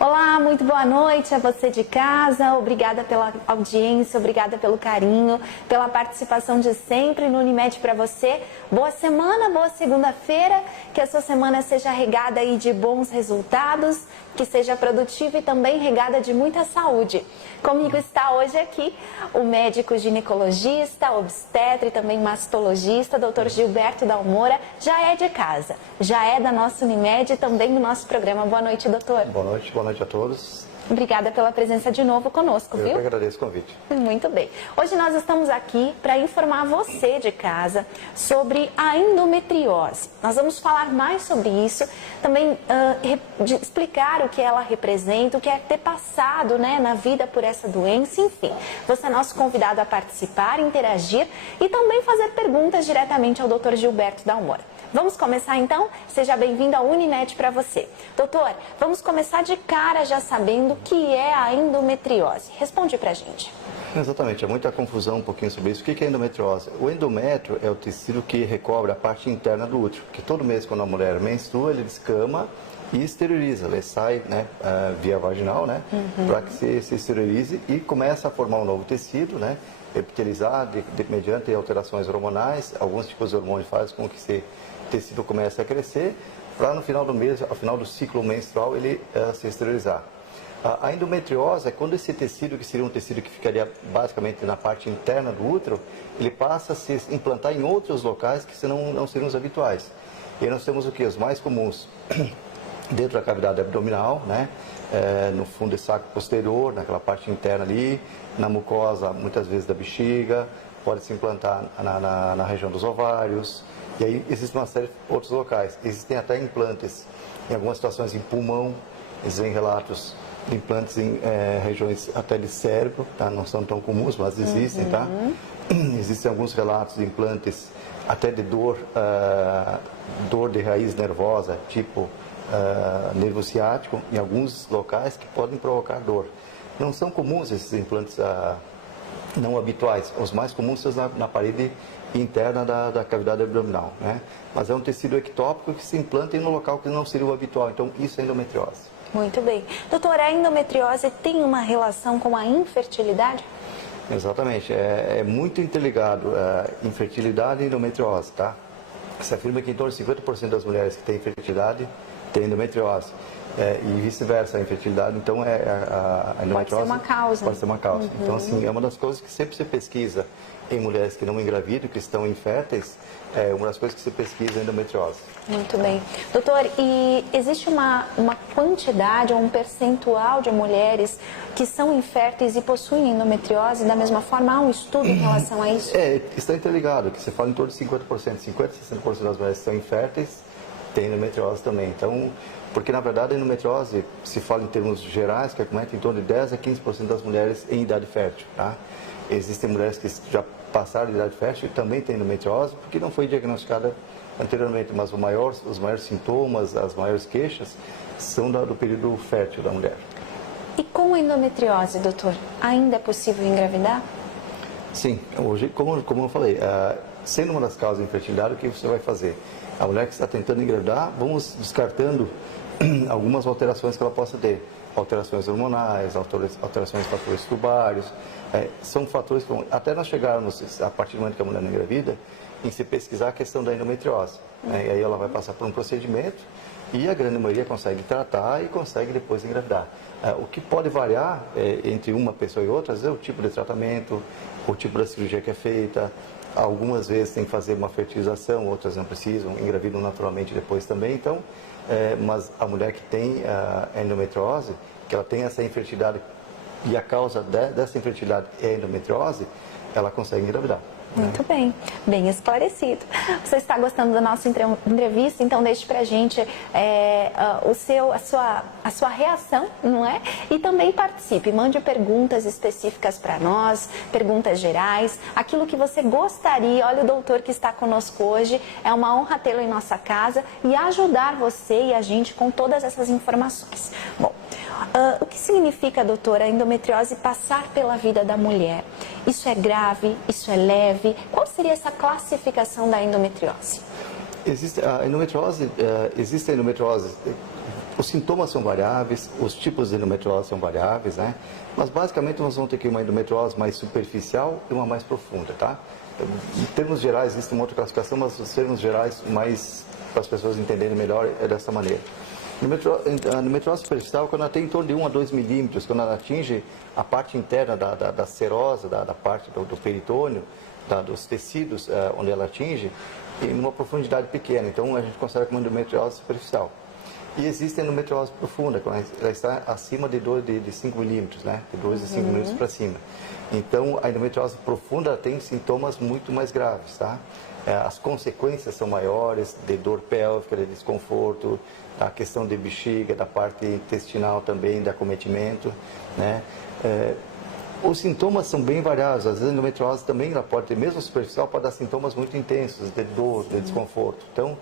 Olá, muito boa noite a você de casa, obrigada pela audiência, obrigada pelo carinho, pela participação de sempre no Unimed para você. Boa semana, boa segunda-feira, que a sua semana seja regada aí de bons resultados, que seja produtiva e também regada de muita saúde. Comigo está hoje aqui o médico ginecologista, obstetra e também mastologista, Dr. Gilberto Dalmora, já é de casa, já é da nossa Unimed e também do nosso programa. Boa noite, doutor. Boa noite a todos. Obrigada pela presença de novo conosco, viu? Eu que agradeço o convite. Muito bem. Hoje nós estamos aqui para informar você de casa sobre a endometriose. Nós vamos falar mais sobre isso, também explicar o que ela representa, o que é ter passado, né, na vida por essa doença, enfim. Você é nosso convidado a participar, interagir e também fazer perguntas diretamente ao Dr. Gilberto Dalmora. Vamos começar então? Seja bem-vindo ao Unimed para você. Doutor, vamos começar de cara já sabendo o que é a endometriose. Responde pra gente. Exatamente, há muita confusão um pouquinho sobre isso. O que é endometriose? O endométrio é o tecido que recobre a parte interna do útero, que todo mês quando a mulher menstrua, ele descama e esteriliza, ele sai, né, via vaginal, né, para que se esterilize e começa a formar um novo tecido, né, epitelizado, mediante alterações hormonais. Alguns tipos de hormônios fazem com que esse tecido comece a crescer, para no final do mês, ao final do ciclo menstrual, ele se esterilizar. A endometriose é quando esse tecido, que seria um tecido que ficaria basicamente na parte interna do útero, ele passa a se implantar em outros locais que não seriam os habituais. E aí nós temos o que? Os mais comuns dentro da cavidade abdominal, né? No fundo do saco posterior, naquela parte interna ali, na mucosa, muitas vezes da bexiga, pode se implantar na região dos ovários. E aí existe uma série de outros locais. Existem até implantes, em algumas situações, em pulmão. Existem relatos de implantes em regiões até de cérebro, tá? Não são tão comuns, mas existem, tá? Existem alguns relatos de implantes até de dor de raiz nervosa, tipo nervo ciático, em alguns locais que podem provocar dor. Não são comuns esses implantes não habituais. Os mais comuns são na parede interna da cavidade abdominal, né? Mas é um tecido ectópico que se implanta no local que não seria o habitual. Então, isso é endometriose. Muito bem. Doutora, a endometriose tem uma relação com a infertilidade? Exatamente. É muito interligado infertilidade e endometriose, tá? Se afirma que em torno de 50% das mulheres que têm infertilidade têm endometriose. E vice-versa, a infertilidade, então a endometriose pode ser uma causa. Pode ser uma causa. Então, assim, é uma das coisas que sempre se pesquisa em mulheres que não engravidam, que estão inférteis, é uma das coisas que se pesquisa é a endometriose. Muito bem. Doutor, e existe uma quantidade ou um percentual de mulheres que são inférteis e possuem endometriose? Da mesma forma, há um estudo em relação a isso? Está interligado, que você fala em torno de 50%, 50% a 60% das mulheres que são inférteis têm endometriose também. Então, porque na verdade a endometriose, se fala em termos gerais, que acomete em torno de 10 a 15% das mulheres em idade fértil, tá? Existem mulheres que já passaram de idade fértil e também têm endometriose, porque não foi diagnosticada anteriormente, mas os maiores sintomas, as maiores queixas, são do período fértil da mulher. E com a endometriose, doutor, ainda é possível engravidar? Sim, hoje, como eu falei, sendo uma das causas de infertilidade, o que você vai fazer? A mulher que está tentando engravidar, vamos descartando algumas alterações que ela possa ter. Alterações hormonais, alterações de fatores tubários, são fatores que vão, até nós chegarmos, a partir do momento que a mulher não engravida, em se pesquisar a questão da endometriose. E aí ela vai passar por um procedimento e a grande maioria consegue tratar e consegue depois engravidar. O que pode variar entre uma pessoa e outra é o tipo de tratamento, o tipo da cirurgia que é feita. Algumas vezes tem que fazer uma fertilização, outras não precisam, engravidam naturalmente depois também. Então, mas a mulher que tem a endometriose, que ela tem essa infertilidade e a causa dessa infertilidade é a endometriose, ela consegue engravidar. Muito bem, bem esclarecido. Você está gostando da nossa entrevista? Então deixe pra gente a sua reação, não é? E também participe, mande perguntas específicas para nós, perguntas gerais, aquilo que você gostaria. Olha o doutor que está conosco hoje, é uma honra tê-lo em nossa casa e ajudar você e a gente com todas essas informações. Bom, o que significa, doutora, a endometriose passar pela vida da mulher? Isso é grave? Isso é leve? Qual seria essa classificação da endometriose? Existe a endometriose Os sintomas são variáveis, os tipos de endometriose são variáveis, né? Mas basicamente nós vamos ter aqui uma endometriose mais superficial e uma mais profunda, tá? Em termos gerais, existe uma outra classificação, mas os termos gerais, mais para as pessoas entenderem melhor, é dessa maneira. A endometriose superficial, quando ela tem em torno de 1 a 2 milímetros, quando ela atinge a parte interna da serosa, da parte do peritônio, dos tecidos onde ela atinge, em uma profundidade pequena. Então, a gente considera como endometriose superficial. E existe a endometriose profunda, quando ela está acima de 5 milímetros, né? De 2 a 5 milímetros para cima. Então, a endometriose profunda tem sintomas muito mais graves, tá? As consequências são maiores, de dor pélvica, de desconforto, a questão de bexiga, da parte intestinal também, de acometimento, né? Os sintomas são bem variados. Às vezes a endometriose também, ela pode ter, mesmo superficial, pode dar sintomas muito intensos, de dor, de desconforto. Então,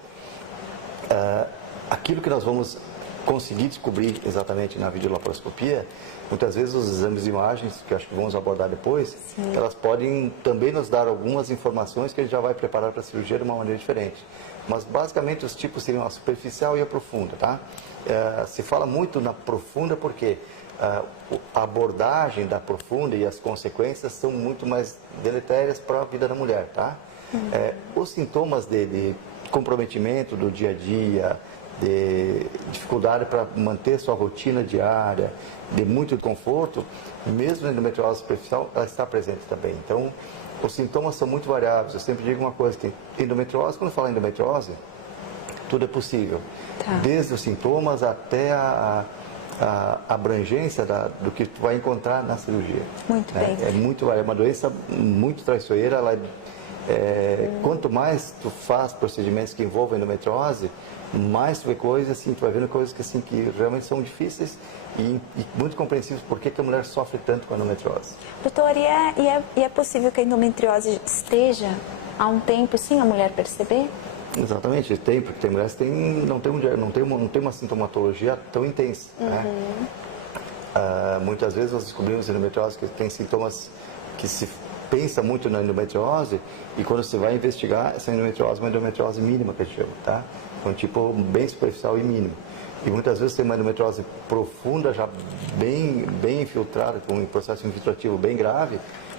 aquilo que nós vamos conseguir descobrir exatamente na videolaparoscopia, muitas vezes os exames de imagens, que acho que vamos abordar depois, elas podem também nos dar algumas informações que a gente já vai preparar para a cirurgia de uma maneira diferente. Mas basicamente os tipos seriam a superficial e a profunda, tá? Se fala muito na profunda porque a abordagem da profunda e as consequências são muito mais deletérias para a vida da mulher, tá? Os sintomas de comprometimento do dia a dia, de dificuldade para manter sua rotina diária, de muito desconforto, mesmo na endometriose superficial, ela está presente também. Então, os sintomas são muito variáveis. Eu sempre digo uma coisa, que endometriose, quando fala em endometriose, tudo é possível. Tá. Desde os sintomas até a abrangência do que tu vai encontrar na cirurgia. Muito bem. É uma doença muito traiçoeira. Quanto mais tu faz procedimentos que envolvem endometriose, mais tu vê coisas assim, tu vai vendo coisas que realmente são difíceis e muito compreensíveis por que a mulher sofre tanto com a endometriose. Doutor, e é possível que a endometriose esteja há um tempo sem a mulher perceber? Exatamente, tem, porque tem mulheres que não tem uma sintomatologia tão intensa, né? Muitas vezes nós descobrimos endometriose que tem sintomas que se pensa muito na endometriose e quando você vai investigar, essa endometriose é uma endometriose mínima que a gente chama, tá? Um tipo bem superficial e mínimo. E muitas vezes tem uma endometriose profunda, já bem infiltrada, com um processo infiltrativo bem grave,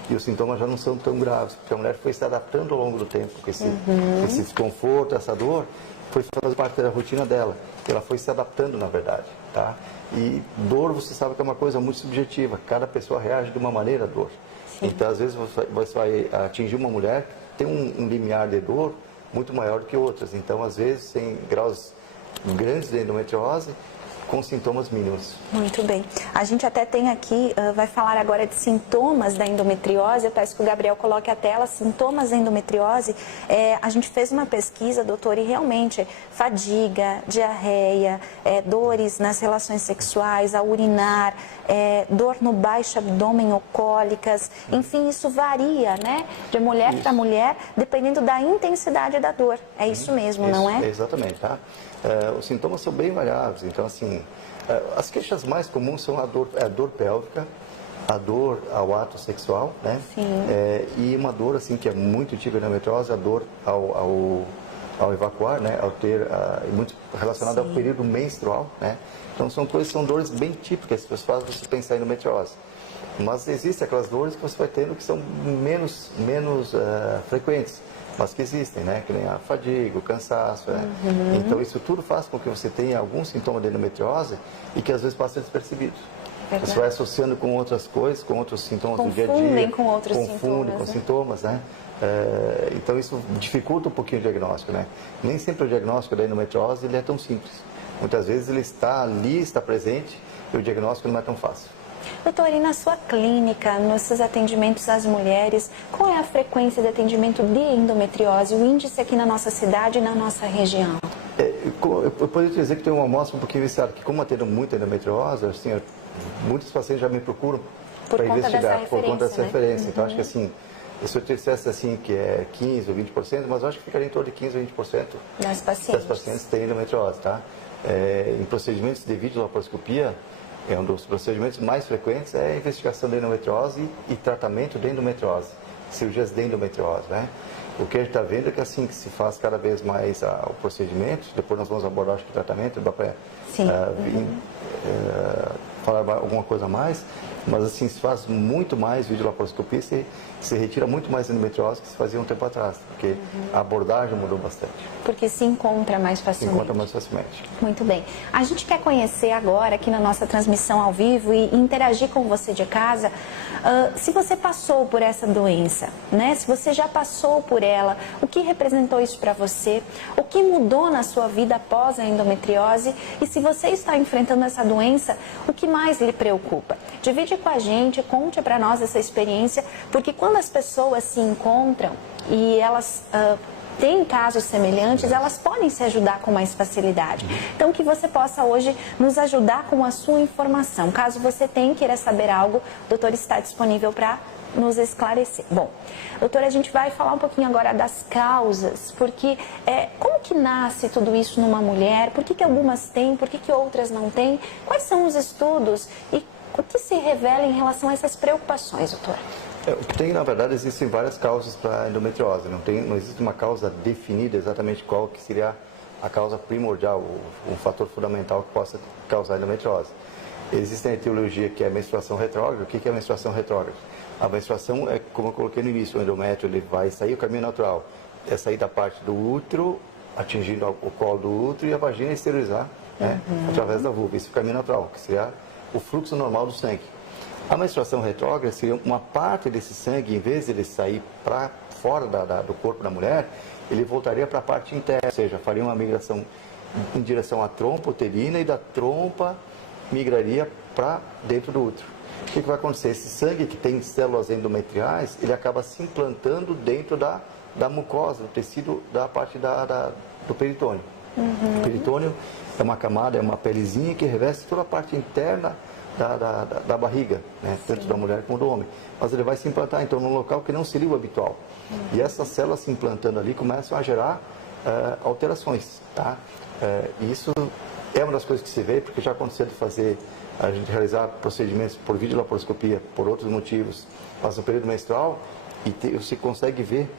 e os sintomas já não são tão graves, porque a mulher foi se adaptando ao longo do tempo com esse desconforto, essa dor, foi fazer parte da rotina dela. Ela foi se adaptando, na verdade, tá? E dor, você sabe que é uma coisa muito subjetiva, cada pessoa reage de uma maneira à dor. Sim. Então, às vezes, você vai atingir uma mulher que tem um limiar de dor muito maior do que outras. Então, às vezes, tem graus grandes de endometriose com sintomas mínimos. Muito bem. A gente até tem aqui, vai falar agora de sintomas da endometriose. Eu peço que o Gabriel coloque a tela, sintomas da endometriose. A gente fez uma pesquisa, doutor, e realmente fadiga, diarreia, dores nas relações sexuais, a urinar, dor no baixo abdômen ou cólicas. Enfim, isso varia, né? De mulher para mulher, dependendo da intensidade da dor. É isso mesmo, não é? Exatamente, tá? Os sintomas são bem variáveis, então assim, as queixas mais comuns são a dor pélvica, a dor ao ato sexual, né? Sim. E uma dor assim que é muito típica da endometriose, a dor ao evacuar, né? Ao ter, muito relacionada ao período menstrual, né? Então são dores bem típicas que fazem você pensar em endometriose. Mas existem aquelas dores que você vai tendo que são menos frequentes, mas que existem, né? Que nem a fadiga, o cansaço. Então, isso tudo faz com que você tenha algum sintoma de endometriose e que às vezes passa despercebido. Verdade. Você vai associando com outras coisas, com outros sintomas do dia a dia. Confundem com outros sintomas. Com sintomas, né? Então, isso dificulta um pouquinho o diagnóstico, né? Nem sempre o diagnóstico da endometriose ele é tão simples. Muitas vezes ele está ali, está presente, e o diagnóstico não é tão fácil. Doutor, e na sua clínica, nos seus atendimentos às mulheres, qual é a frequência de atendimento de endometriose, o índice aqui na nossa cidade e na nossa região? Eu poderia dizer que tem uma amostra um pouquinho viciada, que como atendo muito endometriose, assim, muitos pacientes já me procuram para investigar, por conta dessa referência. Então, acho que assim, se eu dissesse assim que é 15% ou 20%, mas eu acho que ficaria em torno de 15% ou 20% das pacientes têm endometriose, tá? Em procedimentos de videolaparoscopia, um dos procedimentos mais frequentes é a investigação da endometriose e tratamento da endometriose. cirurgias de endometriose, né? O que a gente está vendo é que assim que se faz cada vez mais o procedimento, depois nós vamos abordar o tratamento, dá para falar alguma coisa a mais, mas assim se faz muito mais videolaparoscopia, se retira muito mais endometriose que se fazia um tempo atrás, porque a abordagem mudou bastante. Porque se encontra mais facilmente. Se encontra mais facilmente. Muito bem. A gente quer conhecer agora, aqui na nossa transmissão ao vivo, e interagir com você de casa, se você passou por essa doença, né? Se você já passou por ela, o que representou isso para você? O que mudou na sua vida após a endometriose? E se você está enfrentando essa doença, o que mais lhe preocupa? Divide com a gente, conte para nós essa experiência, porque quando as pessoas se encontram e elas têm casos semelhantes, elas podem se ajudar com mais facilidade. Então, que você possa hoje nos ajudar com a sua informação. Caso você tenha, queira saber algo, o doutor está disponível para nos esclarecer. Bom, doutora, a gente vai falar um pouquinho agora das causas, porque como que nasce tudo isso numa mulher? Por que algumas têm? Por que outras não têm? Quais são os estudos e o que se revela em relação a essas preocupações, doutora? O que tem, na verdade, existem várias causas para a endometriose. Não existe uma causa definida exatamente qual que seria a causa primordial, um fator fundamental que possa causar endometriose. Existe a etiologia que é a menstruação retrógrada. O que é a menstruação retrógrada? A menstruação é, como eu coloquei no início, o endométrio ele vai sair, o caminho natural é sair da parte do útero, atingindo o colo do útero e a vagina esterilizar, né, através da vulva. Esse é o caminho natural, que seria o fluxo normal do sangue. A menstruação retrógrada seria uma parte desse sangue, em vez de ele sair para fora do corpo da mulher, ele voltaria para a parte interna, ou seja, faria uma migração em direção à trompa uterina e da trompa migraria para dentro do útero. O que vai acontecer? Esse sangue que tem células endometriais, ele acaba se implantando dentro da mucosa, do tecido da parte do peritônio. O peritônio é uma camada, é uma pelezinha que reveste toda a parte interna da barriga, né? Tanto da mulher como do homem. Mas ele vai se implantar, então, num local que não seria o habitual. E essas células se implantando ali começam a gerar alterações, tá? Isso é uma das coisas que se vê, porque já aconteceu de a gente realizar procedimentos por videolaparoscopia, por outros motivos, mas no período menstrual, e você consegue ver,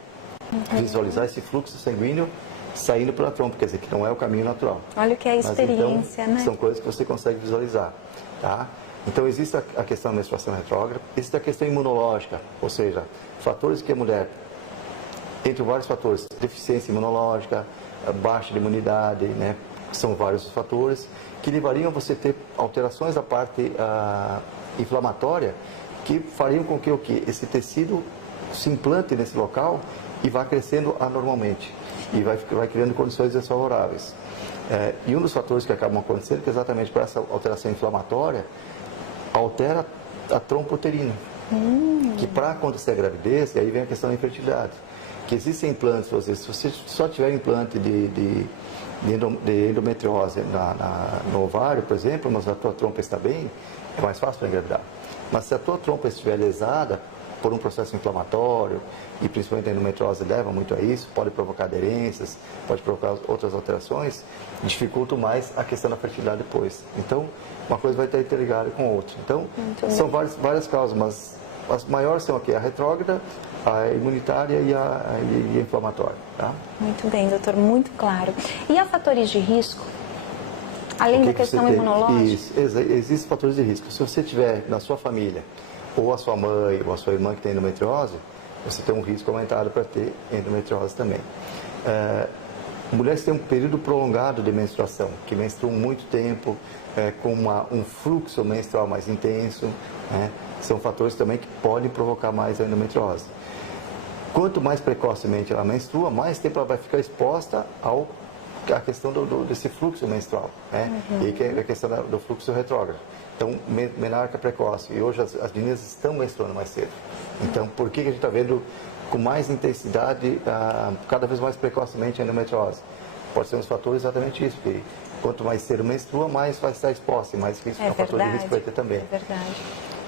visualizar esse fluxo sanguíneo saindo pela trompa, quer dizer, que não é o caminho natural. Olha o que é a experiência, mas, então, né? São coisas que você consegue visualizar, tá? Então, existe a questão da menstruação retrógrada, existe a questão imunológica, ou seja, fatores que a mulher, entre vários fatores, deficiência imunológica, baixa de imunidade, né? São vários fatores que levariam a você ter alterações da parte inflamatória que fariam com que esse tecido se implante nesse local e vá crescendo anormalmente e vai criando condições desfavoráveis. E um dos fatores que acabam acontecendo, que exatamente por essa alteração inflamatória, altera a trompa uterina, que para acontecer a gravidez, e aí vem a questão da infertilidade, que existem implantes, às vezes, se você só tiver implante de endometriose no ovário, por exemplo, mas a tua trompa está bem, é mais fácil para engravidar. Mas se a tua trompa estiver lesada por um processo inflamatório, e principalmente a endometriose leva muito a isso, pode provocar aderências, pode provocar outras alterações, dificulta mais a questão da fertilidade depois. Então, uma coisa vai estar interligada com a outra. Então, são várias causas, mas as maiores são aqui a retrógrada, a imunitária e a inflamatória. Tá? Muito bem, doutor, muito claro. E há fatores de risco? Além da questão imunológica? Isso, existem fatores de risco. Se você tiver na sua família, ou a sua mãe, ou a sua irmã que tem endometriose, você tem um risco aumentado para ter endometriose também. Mulheres que têm um período prolongado de menstruação, que menstruam muito tempo, com um fluxo menstrual mais intenso, né? São fatores também que podem provocar mais a endometriose. Quanto mais precocemente ela menstrua, mais tempo ela vai ficar exposta à questão desse fluxo menstrual, né? E que é a questão do fluxo retrógrado. Então, menarca precoce. E hoje as meninas estão menstruando mais cedo. Então, por que a gente está vendo com mais intensidade, cada vez mais precocemente a endometriose? Pode ser um dos fatores exatamente isso, porque quanto mais cedo menstrua, mais vai estar exposta, e mais risco, fator de risco vai ter também. É verdade.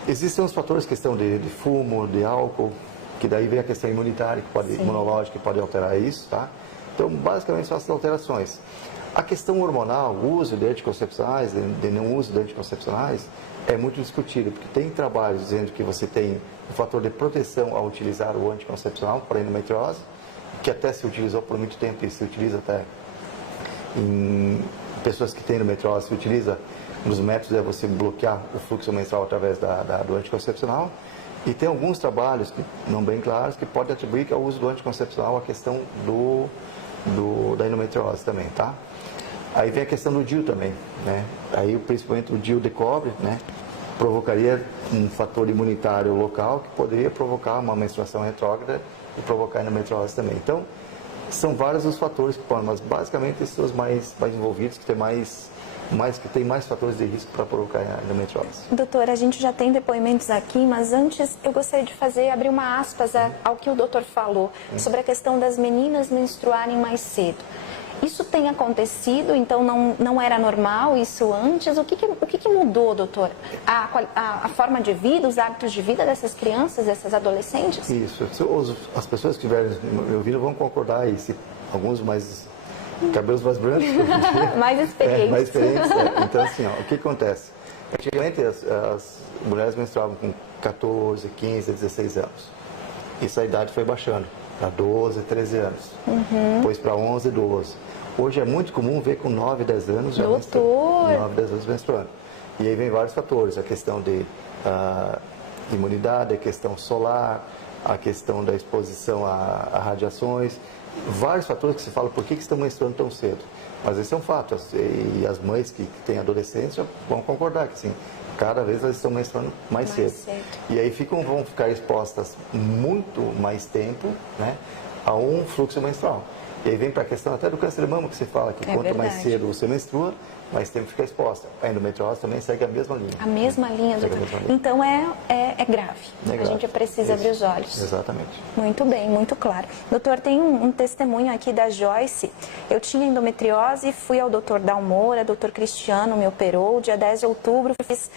Existem os fatores, questão de fumo, de álcool, que daí vem a questão imunitária, imunológica, que pode alterar isso, tá? Então, basicamente, são essas alterações. A questão hormonal, o uso de anticoncepcionais, de não uso de anticoncepcionais, é muito discutido, porque tem trabalhos dizendo que você tem um fator de proteção ao utilizar o anticoncepcional para a endometriose, que até se utilizou por muito tempo e se utiliza até em pessoas que têm endometriose, se utiliza, um dos métodos é você bloquear o fluxo menstrual através do anticoncepcional. E tem alguns trabalhos, que, não bem claros, que podem atribuir ao uso do anticoncepcional a questão da endometriose também, tá? Aí vem a questão do DIU também, né? Aí principalmente o DIU de cobre, né? Provocaria um fator imunitário local que poderia provocar uma menstruação retrógrada e provocar endometriose também. Então, são vários os fatores que podem, mas basicamente esses são os mais envolvidos, que tem mais fatores de risco para provocar a endometriose. Doutor, a gente já tem depoimentos aqui, mas antes eu gostaria de abrir uma aspas ao que o doutor falou sobre a questão das meninas menstruarem mais cedo. Isso tem acontecido, então não era normal isso antes? O que mudou, doutor? A forma de vida, os hábitos de vida dessas crianças, dessas adolescentes? Isso. As pessoas que estiverem me ouvindo vão concordar aí, se alguns mais cabelos mais brancos, mais experientes. Mais experientes. Então, assim, ó, o que acontece? Antigamente as mulheres menstruavam com 14, 15, 16 anos. Essa idade foi baixando para 12, 13 anos. Depois para 11, 12. Hoje é muito comum ver com 9, 10 anos já menstruando. E aí vem vários fatores, a questão de imunidade, a questão solar, a questão da exposição a radiações, vários fatores que se fala por que estão menstruando tão cedo. Mas esse é um fato, e as mães que têm adolescentes vão concordar que sim, cada vez elas estão menstruando mais cedo. E aí vão ficar expostas muito mais tempo, né, a um fluxo menstrual. E aí vem para a questão até do câncer de mama, que se fala que quanto mais cedo você menstrua, mais tempo fica exposta. A endometriose também segue a mesma linha. A mesma linha, doutor. Então é grave. A gente precisa abrir os olhos. Exatamente. Muito bem, muito claro. Doutor, tem um testemunho aqui da Joyce. Eu tinha endometriose, fui ao doutor Dalmora, doutor Cristiano me operou. Dia 10 de outubro fiz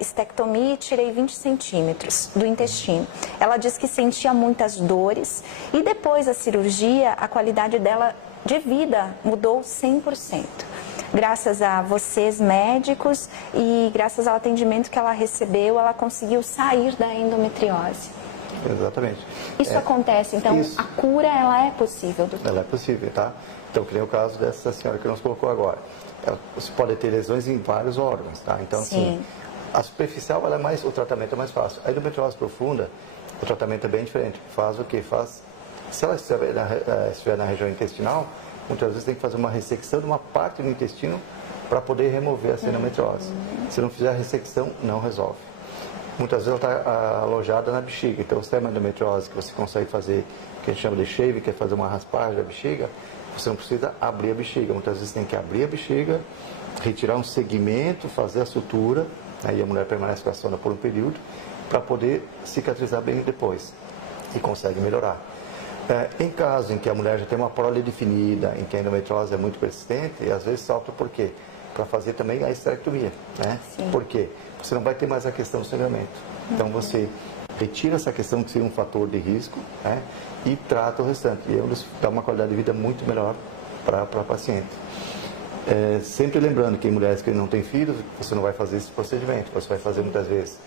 estectomia e tirei 20 centímetros do intestino. Ela disse que sentia muitas dores e depois da cirurgia a qualidade dela de vida mudou 100%. Graças a vocês médicos e graças ao atendimento que ela recebeu, ela conseguiu sair da endometriose. Exatamente. Isso acontece, então a cura ela é possível, doutor? Ela é possível, tá? Então, que nem o caso dessa senhora que nos colocou agora. Você pode ter lesões em vários órgãos, tá? Então, assim, a superficial o tratamento é mais fácil. A endometriose profunda, o tratamento é bem diferente. Faz o quê? Se ela estiver na região intestinal, muitas vezes tem que fazer uma ressecção de uma parte do intestino para poder remover essa endometriose. Se não fizer a ressecção, não resolve. Muitas vezes ela está alojada na bexiga. Então, se tem uma endometriose que você consegue fazer, que a gente chama de shave, que é fazer uma raspagem da bexiga, você não precisa abrir a bexiga. Muitas vezes tem que abrir a bexiga, retirar um segmento, fazer a sutura, aí a mulher permanece com a sonda por um período, para poder cicatrizar bem depois. E consegue melhorar. Em caso em que a mulher já tem uma prole definida, em que a endometriose é muito persistente, e às vezes salta por quê? Para fazer também a esterectomia, né? Por quê? Você não vai ter mais a questão do sangramento. Então você retira essa questão que seria um fator de risco, né? E trata o restante. E dá uma qualidade de vida muito melhor para a paciente. Sempre lembrando que em mulheres que não têm filhos, você não vai fazer esse procedimento. Você vai fazer muitas vezes,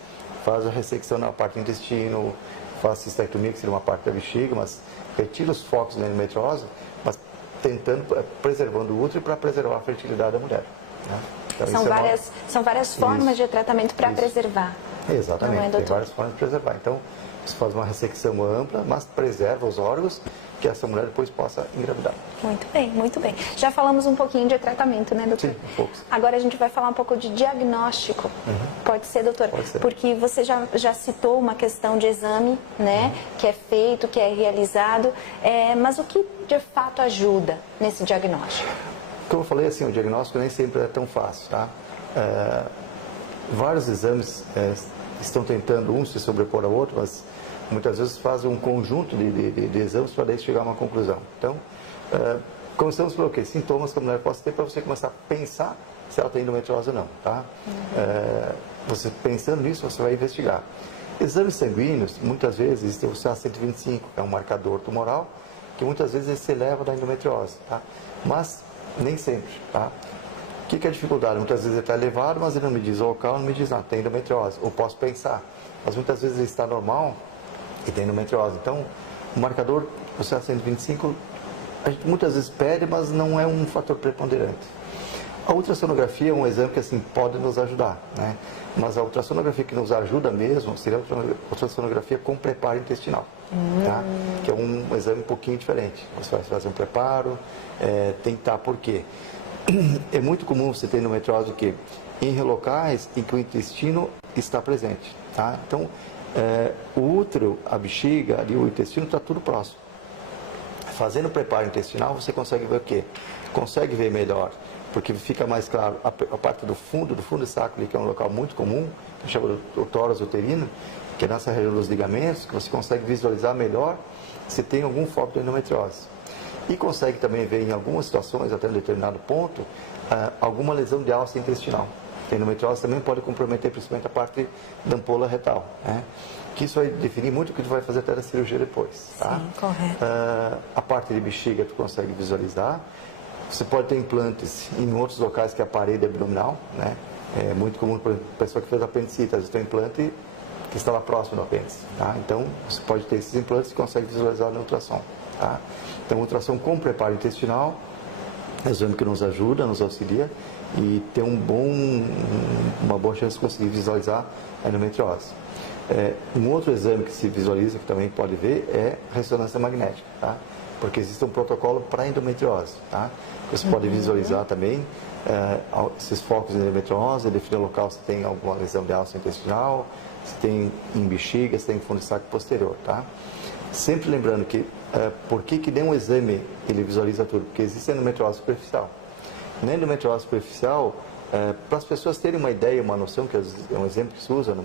faz a ressecção na parte do intestino, faz esterectomia, que seria uma parte da bexiga, mas retira os focos da endometriose, mas preservando o útero para preservar a fertilidade da mulher. Né? Então, são várias formas de tratamento para preservar. Exatamente, tem várias formas de preservar. Então, você faz uma ressecção ampla, mas preserva os órgãos que essa mulher depois possa engravidar. Muito bem, muito bem. Já falamos um pouquinho de tratamento, né, doutor? Sim, um pouco. Agora a gente vai falar um pouco de diagnóstico. Pode ser, doutor? Pode ser. Porque você já citou uma questão de exame, né, que é feito, que é realizado, mas o que de fato ajuda nesse diagnóstico? Como eu falei, assim, o diagnóstico nem sempre é tão fácil, tá? Vários exames estão tentando um se sobrepor ao outro, mas muitas vezes fazem um conjunto de exames para daí chegar a uma conclusão. Então, começamos por quê? Sintomas que a mulher possa ter para você começar a pensar se ela tem endometriose ou não, tá? Você pensando nisso, você vai investigar. Exames sanguíneos, muitas vezes, existe o CA-125, que é um marcador tumoral, que muitas vezes ele se eleva da endometriose, tá? Mas nem sempre, tá? que é a dificuldade? Muitas vezes ele está elevado, mas ele não me diz o local, não me diz nada, tem endometriose. Ou posso pensar, mas muitas vezes ele está normal e tem endometriose. Então, o marcador, o CA 125, a gente muitas vezes pede, mas não é um fator preponderante. A ultrassonografia é um exame que assim, pode nos ajudar, né? Mas a ultrassonografia que nos ajuda mesmo seria a ultrassonografia com preparo intestinal, tá? Que é um exame um pouquinho diferente. Você vai fazer um preparo, tem que estar, por quê? É muito comum você ter endometriose que em locais em que o intestino está presente, tá? Então, o útero, a bexiga, ali, o intestino está tudo próximo. Fazendo o preparo intestinal, você consegue ver o quê? Consegue ver melhor, porque fica mais claro a parte do fundo do saco, ali, que é um local muito comum, que chama o tórax uterino, que é nessa região dos ligamentos, que você consegue visualizar melhor se tem algum foco de endometriose. E consegue também ver em algumas situações, até um determinado ponto, alguma lesão de alça intestinal. A endometriose também pode comprometer principalmente a parte da ampola retal, né? Que isso vai definir muito o que tu vai fazer até da cirurgia depois, tá? Sim, correto. A parte de bexiga tu consegue visualizar. Você pode ter implantes em outros locais que é a parede abdominal, né? É muito comum para a pessoa que fez apendicite, às vezes tem um implante que está lá próximo do apêndice, tá? Então, você pode ter esses implantes e consegue visualizar na ultrassom, tá? Então, ultrassom com preparo intestinal é um exame que nos ajuda, nos auxilia e tem uma boa chance de conseguir visualizar a endometriose. Um outro exame que se visualiza, que também pode ver, é ressonância magnética, tá? Porque existe um protocolo para endometriose, tá? Você pode visualizar também esses focos de endometriose, definir o local se tem alguma lesão de alça intestinal, se tem em bexiga, se tem em fundo de saco posterior, tá? Sempre lembrando que, por que nem um exame ele visualiza tudo? Porque existe endometriose superficial. Na endometriose superficial, para as pessoas terem uma ideia, uma noção, que é um exemplo que se usa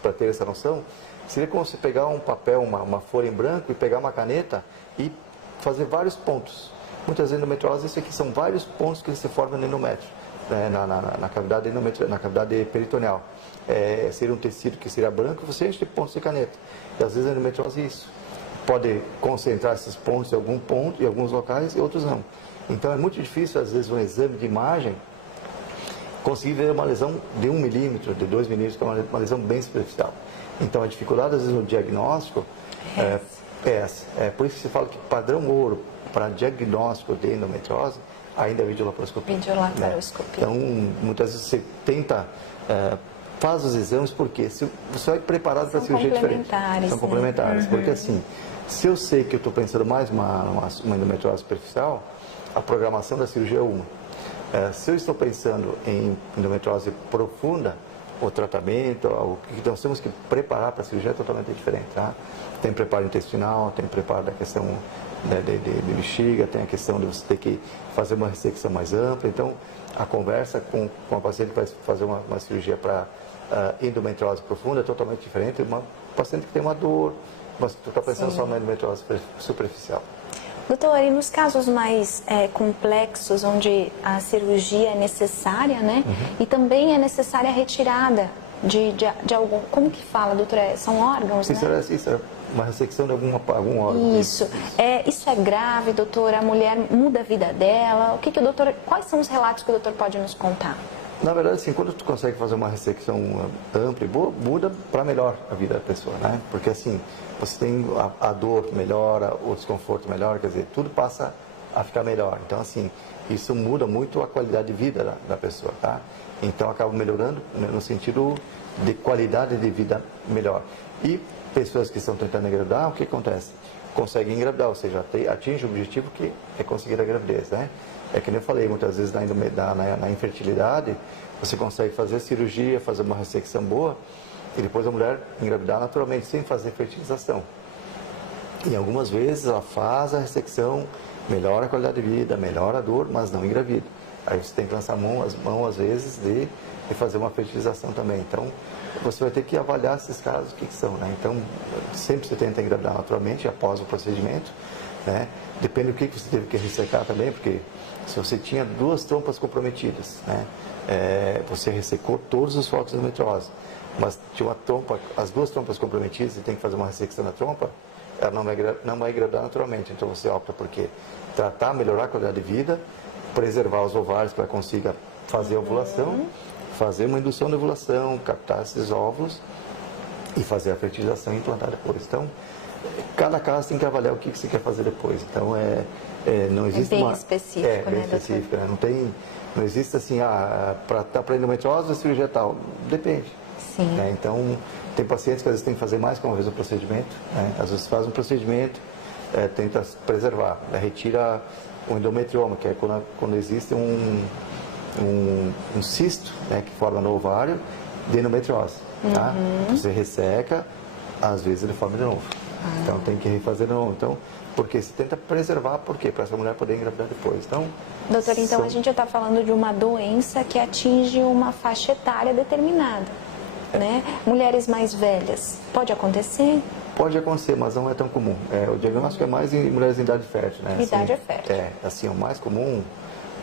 para ter essa noção, seria como você pegar um papel, uma folha em branco e pegar uma caneta e fazer vários pontos. Muitas endometrioses, isso aqui são vários pontos que se formam no endométrio, na cavidade peritoneal. Seria um tecido que seria branco, você enche de pontos de caneta. E às vezes a endometriose é isso. Pode concentrar esses pontos em algum ponto, em alguns locais, e outros não. Então é muito difícil, às vezes, um exame de imagem conseguir ver uma lesão de 1 milímetro, de 2 milímetros, que é uma lesão bem superficial. Então a dificuldade, às vezes, no diagnóstico é essa. Por isso que se fala que padrão ouro para diagnóstico de endometriose ainda é videolaparoscopia. Videolaparoscopia. Então, muitas vezes você tenta, faz os exames, porque se você vai preparado para a cirurgia diferente. São complementares. Porque assim, se eu sei que eu estou pensando mais uma endometriose superficial, a programação da cirurgia é uma. Se eu estou pensando em endometriose profunda, o tratamento, o que nós temos que preparar para a cirurgia é totalmente diferente, tá? Tem preparo intestinal, tem preparo da questão de bexiga, tem a questão de você ter que fazer uma ressecção mais ampla. Então, a conversa com a paciente que vai fazer uma cirurgia para endometriose profunda é totalmente diferente de uma paciente que tem uma dor, mas tu está pensando só na endometriose superficial. Doutor, e nos casos mais complexos, onde a cirurgia é necessária, né? E também é necessária a retirada de algum... Como que fala, doutora? São órgãos, né? Isso é uma ressecção de algum órgão. Isso. Isso é grave, doutora? A mulher muda a vida dela? Quais são os relatos que o doutor pode nos contar? Na verdade, assim, quando tu consegue fazer uma ressecção ampla e boa, muda para melhor a vida da pessoa, né? Porque assim, você tem a dor melhora, o desconforto melhora, quer dizer, tudo passa a ficar melhor. Então, assim, isso muda muito a qualidade de vida da pessoa, tá? Então, acaba melhorando no sentido de qualidade de vida melhor. E pessoas que estão tentando engravidar, o que acontece? Conseguem engravidar, ou seja, atinge o objetivo que é conseguir a gravidez, né? É que nem eu falei, muitas vezes na infertilidade, você consegue fazer cirurgia, fazer uma ressecção boa, e depois a mulher engravidar naturalmente, sem fazer fertilização. E algumas vezes ela faz a ressecção, melhora a qualidade de vida, melhora a dor, mas não engravida. Aí você tem que lançar as mãos, às vezes, de fazer uma fertilização também. Então, você vai ter que avaliar esses casos, o que são, né? Então, sempre você tenta engravidar naturalmente, após o procedimento, né? Depende do que você teve que ressecar também, porque se você tinha 2 trompas comprometidas, né? Você ressecou todos os focos de endometriose, mas tinha uma trompa, as 2 trompas comprometidas, e tem que fazer uma ressecção na trompa, ela não vai engravidar naturalmente. Então você opta por quê? Tratar, melhorar a qualidade de vida, preservar os ovários para que consiga fazer a ovulação, fazer uma indução de ovulação, captar esses óvulos e fazer a fertilização e implantar depois. Então, cada caso tem que avaliar o que você quer fazer depois. Então, não existe bem uma... específico, bem né, específico, né? Não existe assim, para endometriose, a cirurgia tal. Depende. Sim. Né? Então, tem pacientes que às vezes tem que fazer mais que uma vez o procedimento. Né? Às vezes faz um procedimento, tenta preservar, né? Retira o endometrioma, que é quando existe um cisto, né, que forma no ovário de endometriose. Tá? Você resseca, às vezes ele forma de novo. Então tem que refazer de novo. Então, porque se tenta preservar, por quê? Para essa mulher poder engravidar depois. Então, doutor, então a gente está falando de uma doença que atinge uma faixa etária determinada, né? Mulheres mais velhas, pode acontecer? Pode acontecer, mas não é tão comum. O diagnóstico é mais em mulheres em idade fértil, né? Idade fértil. Assim, o mais comum,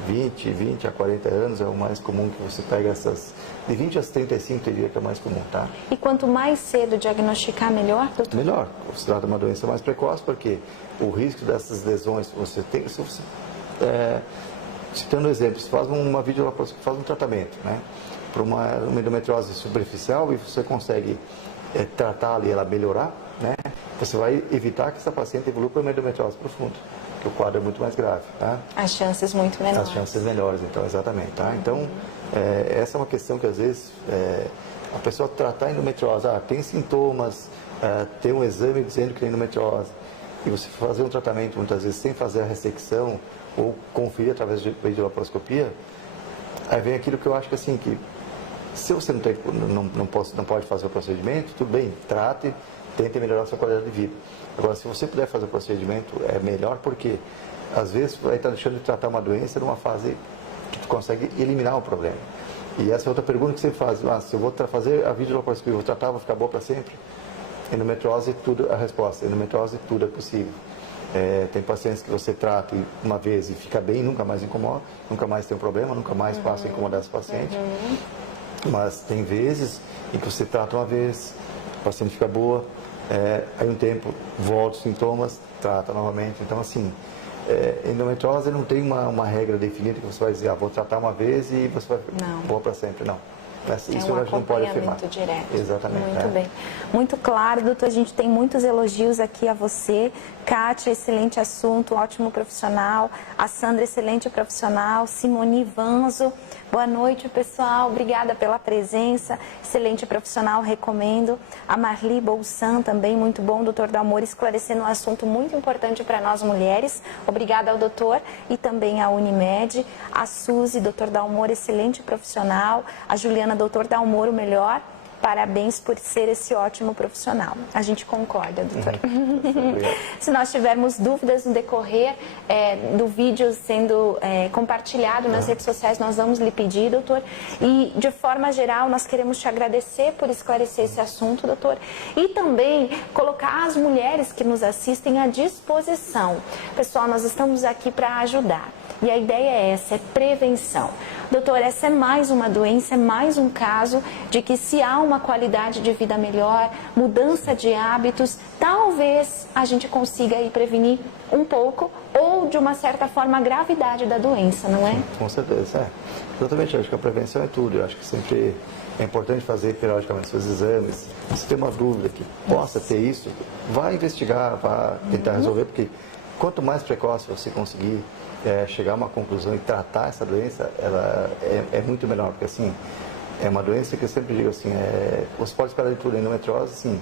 20 a 40 anos é o mais comum que você pega essas... De 20 a 35, eu diria que é o mais comum, tá? E quanto mais cedo diagnosticar, melhor, doutor? Melhor. Se trata de uma doença mais precoce, porque o risco dessas lesões você tem... Citando um exemplo, você faz faz um tratamento, né? Para uma endometriose superficial e você consegue tratar ali, ela melhorar, né? Você vai evitar que essa paciente evolua para uma endometriose profunda, que o quadro é muito mais grave, tá? As chances muito menores. As chances melhores, então, exatamente, tá? Então, essa é uma questão que às vezes a pessoa tratar a endometriose, tem sintomas, tem um exame dizendo que tem endometriose, e você fazer um tratamento muitas vezes sem fazer a ressecção ou conferir através de laparoscopia, aí vem aquilo que eu acho que assim, que se você não pode fazer o procedimento, tudo bem, trate, tente melhorar a sua qualidade de vida. Agora, se você puder fazer o procedimento, é melhor porque, às vezes, vai estar deixando de tratar uma doença numa fase que tu consegue eliminar o problema. E essa é outra pergunta que você faz, se eu vou fazer a videolaparoscopia, vou tratar, vou ficar boa para sempre? Endometriose, tudo, a resposta, endometriose, tudo é possível. Tem pacientes que você trata uma vez e fica bem, nunca mais incomoda, nunca mais tem um problema, nunca mais passa a incomodar esse paciente. Mas tem vezes em que você trata uma vez, a paciente fica boa, aí um tempo volta os sintomas, trata novamente. Então, assim, endometriose não tem uma regra definida que você vai dizer, vou tratar uma vez e você vai boa para sempre, não. Isso um a gente não pode afirmar. acompanhamento direto. Exatamente. Muito bem. Muito claro, doutor. A gente tem muitos elogios aqui a você. Kátia, excelente assunto, ótimo profissional. A Sandra, excelente profissional. Simone Vanzo, boa noite, pessoal. Obrigada pela presença. Excelente profissional, recomendo. A Marli Bolsan também, muito bom. Doutor Dalmor esclarecendo um assunto muito importante para nós mulheres. Obrigada ao doutor e também à Unimed. A Suzy, doutor Dalmor, excelente profissional. A Juliana, doutor Dalmor, o melhor. Parabéns por ser esse ótimo profissional. A gente concorda, doutor. Se nós tivermos dúvidas no decorrer do vídeo sendo compartilhado nas redes sociais, nós vamos lhe pedir, doutor. E, de forma geral, nós queremos te agradecer por esclarecer esse assunto, doutor. E também colocar as mulheres que nos assistem à disposição. Pessoal, nós estamos aqui para ajudar. E a ideia é essa, é prevenção. Doutor, essa é mais uma doença, é mais um caso de que se há uma qualidade de vida melhor, mudança de hábitos, talvez a gente consiga aí prevenir um pouco ou, de uma certa forma, a gravidade da doença, não é? Com certeza, exatamente. Eu acho que a prevenção é tudo. Eu acho que sempre é importante fazer periodicamente seus exames. Se tem uma dúvida que possa ter isso, vá investigar, vá tentar resolver, porque quanto mais precoce você conseguir chegar a uma conclusão e tratar essa doença, ela é muito melhor, porque assim, é uma doença que eu sempre digo assim, você pode esperar de tudo, endometriose, assim,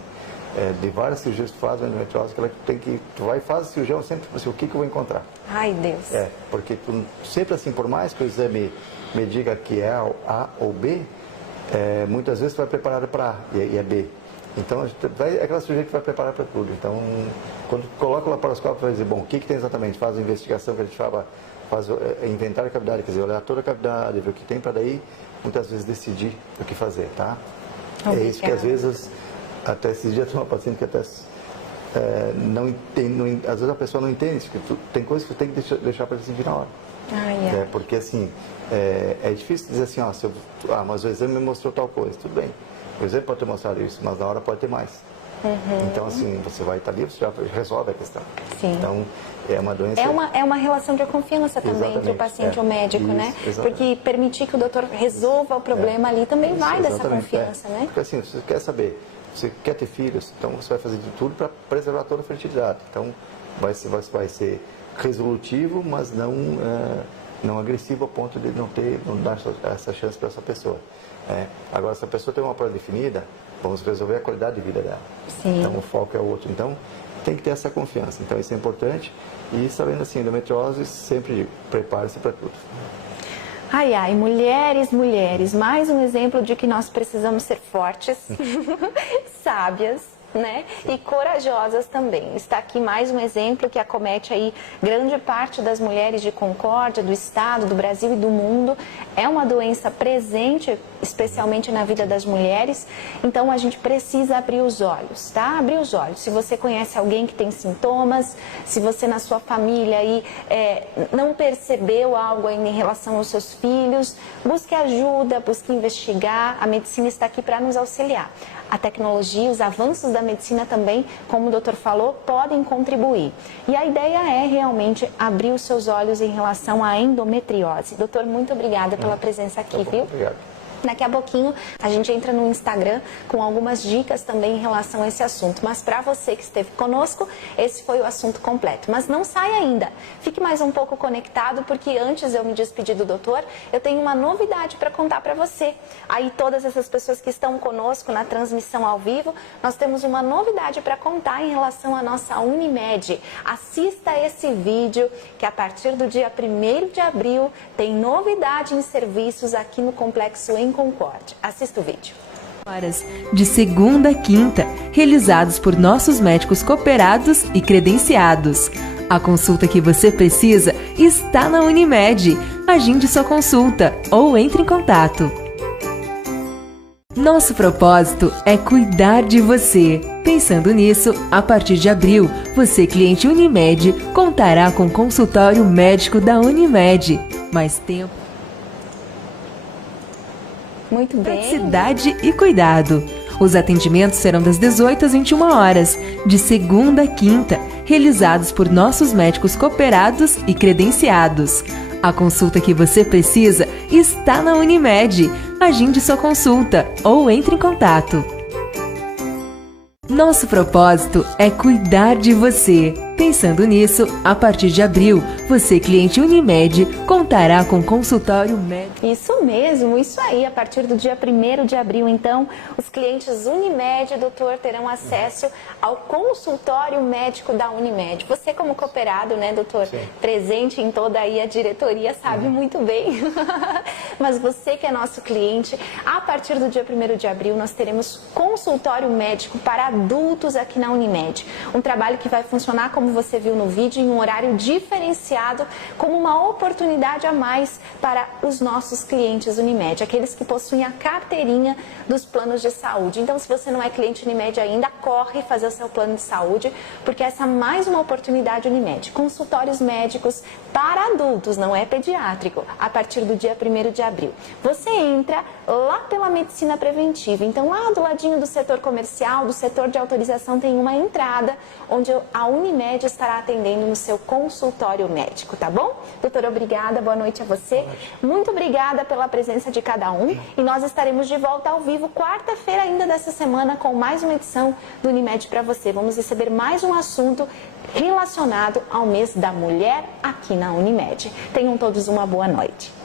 de várias cirurgias que fazem endometriose, que ela tem que, tu vai e faz a cirurgia, sempre assim, o que eu vou encontrar? Ai, Deus. Porque tu, sempre assim, por mais que o exame me diga que é A ou B, muitas vezes tu vai preparado para A e é B. Então, é aquela cirurgia que vai preparar para tudo. Então, quando coloca o laparoscópio, vai dizer, bom, o que tem exatamente? Faz a investigação que a gente fala, faz inventário de cavidade, quer dizer, olhar toda a cavidade, ver o que tem para daí, muitas vezes decidir o que fazer, tá? É isso que às vezes, até esses dias tem uma paciente que até não entende, às vezes a pessoa não entende, que tem coisas que tem que deixar para decidir na hora. Porque assim, é difícil dizer assim, mas o exame me mostrou tal coisa, tudo bem. O exame pode ter mostrado isso, mas na hora pode ter mais. Então, assim, você vai estar ali, você já resolve a questão. Sim. Então, é uma doença... É uma relação de confiança também entre o paciente e o médico, isso, né? Exatamente. Porque permitir que o doutor resolva o problema ali também vai dessa confiança, né? Porque assim, você quer saber, você quer ter filhos, então você vai fazer de tudo para preservar toda a fertilidade. Então, vai ser resolutivo, mas não agressivo a ponto de não dar essa chance para essa pessoa. Agora, se a pessoa tem uma prova definida, vamos resolver a qualidade de vida dela. Sim. Então, o foco é outro. Então, tem que ter essa confiança. Então, isso é importante. E sabendo assim, endometriose, sempre digo, prepare-se para tudo. Ai, ai, mulheres, mais um exemplo de que nós precisamos ser fortes, sábias, né? E corajosas também. Está aqui mais um exemplo que acomete aí grande parte das mulheres de Concórdia, do estado, do Brasil e do mundo. É uma doença presente, especialmente na vida das mulheres. Então a gente precisa abrir os olhos, tá? Abrir os olhos. Se você conhece alguém que tem sintomas, se você na sua família aí não percebeu algo ainda em relação aos seus filhos, busque ajuda, busque investigar. A medicina está aqui para nos auxiliar. A tecnologia, os avanços da medicina também, como o doutor falou, podem contribuir. E a ideia é realmente abrir os seus olhos em relação à endometriose. Doutor, muito obrigada pela presença aqui, viu? Obrigado. Daqui a pouquinho a gente entra no Instagram com algumas dicas também em relação a esse assunto. Mas para você que esteve conosco, esse foi o assunto completo. Mas não saia ainda. Fique mais um pouco conectado, porque antes de eu me despedir do doutor, eu tenho uma novidade para contar para você. Aí todas essas pessoas que estão conosco na transmissão ao vivo, nós temos uma novidade para contar em relação à nossa Unimed. Assista esse vídeo que a partir do dia 1º de abril tem novidade em serviços aqui no Complexo em Concórdia. Assista o vídeo. Horas de segunda a quinta, realizados por nossos médicos cooperados e credenciados. A consulta que você precisa está na Unimed. Agende sua consulta ou entre em contato. Nosso propósito é cuidar de você. Pensando nisso, a partir de abril, você, cliente Unimed, contará com o consultório médico da Unimed. Mais tempo, muito bem. praticidade e cuidado. Os atendimentos serão das 18 às 21 horas, de segunda a quinta, realizados por nossos médicos cooperados e credenciados. A consulta que você precisa está na Unimed. Agende sua consulta ou entre em contato. Nosso propósito é cuidar de você. Pensando nisso, a partir de abril, você, cliente Unimed, contará com consultório médico. Isso mesmo, isso aí. A partir do dia 1º de abril, então, os clientes Unimed, doutor, terão acesso ao consultório médico da Unimed. Você, como cooperado, né, doutor? Sim. Presente em toda aí a diretoria, sabe muito bem. Mas você que é nosso cliente, a partir do dia 1º de abril, nós teremos consultório médico para adultos aqui na Unimed. Um trabalho que vai funcionar, como você viu no vídeo, em um horário diferenciado, como uma oportunidade a mais para os nossos clientes Unimed, aqueles que possuem a carteirinha dos planos de saúde. Então, se você não é cliente Unimed ainda, corre fazer o seu plano de saúde, porque essa é mais uma oportunidade Unimed. Consultórios médicos para adultos, não é pediátrico, a partir do dia 1º de abril. Você entra lá pela medicina preventiva, então lá do ladinho do setor comercial, do setor de autorização, tem uma entrada onde a Unimed estará atendendo no seu consultório médico, tá bom? Doutora, obrigada, boa noite a você. Muito obrigada pela presença de cada um e nós estaremos de volta ao vivo quarta-feira ainda dessa semana com mais uma edição do Unimed para você. Vamos receber mais um assunto relacionado ao mês da mulher aqui na Unimed. Tenham todos uma boa noite.